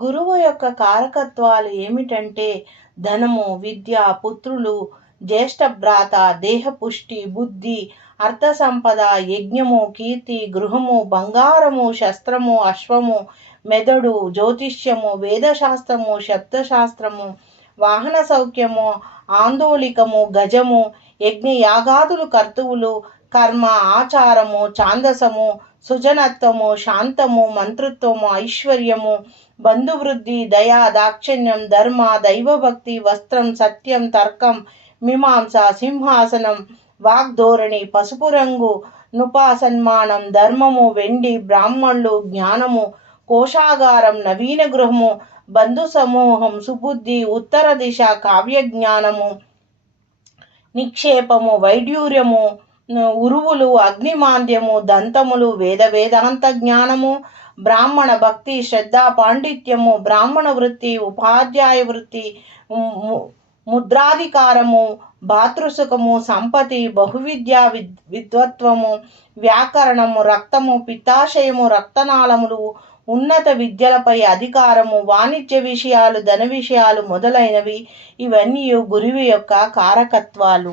గురువు యొక్క కారకత్వాలు ఏమిటంటే ధనము, విద్య, పుత్రులు, జ్యేష్ఠ భ్రాత, దేహపుష్టి, బుద్ధి, అర్థ సంపద, యజ్ఞము, కీర్తి, గృహము, బంగారము, శస్త్రము, అశ్వము, మెదడు, జ్యోతిష్యము, వేదశాస్త్రము, శబ్దశాస్త్రము, వాహన సౌఖ్యము, ఆందోళికము, గజము, యజ్ఞ యాగాదులు, కర్తువులు, కర్మ, ఆచారము, ఛాందసము, సుజనత్వము, శాంతము, మంత్రుత్వము, ఐశ్వర్యము, బంధువృద్ధి, దయా, దాక్షిణ్యం, ధర్మ, దైవభక్తి, వస్త్రం, సత్యం, తర్కం, మీమాంస, సింహాసనం, వాగ్ధోరణి, పసుపు రంగు, నుపాసన్మానం, ధర్మము, వెండి, బ్రాహ్మణులు, జ్ఞానము, కోశాగారం, నవీన గృహము, బంధు సమూహం, సుబుద్ధి, ఉత్తర దిశ, కావ్య జ్ఞానము, నిక్షేపము, వైడ్యూర్యము, ఉరువులు, అగ్నిమాంద్యము, దంతములు, వేదాంత జ్ఞానము, బ్రాహ్మణ భక్తి, శ్రద్ధ, పాండిత్యము, బ్రాహ్మణ వృత్తి, ఉపాధ్యాయ వృత్తి, ముద్రాధికారము, భాతృసుఖము, సంపతి, బహువిద్యా విద్వత్వము, వ్యాకరణము, రక్తము, పిత్తాశయము, రక్తనాళములు, ఉన్నత విద్యలపై అధికారము, వాణిజ్య విషయాలు, ధన విషయాలు మొదలైనవి. ఇవన్నీ గురువు యొక్క కారకత్వాలు.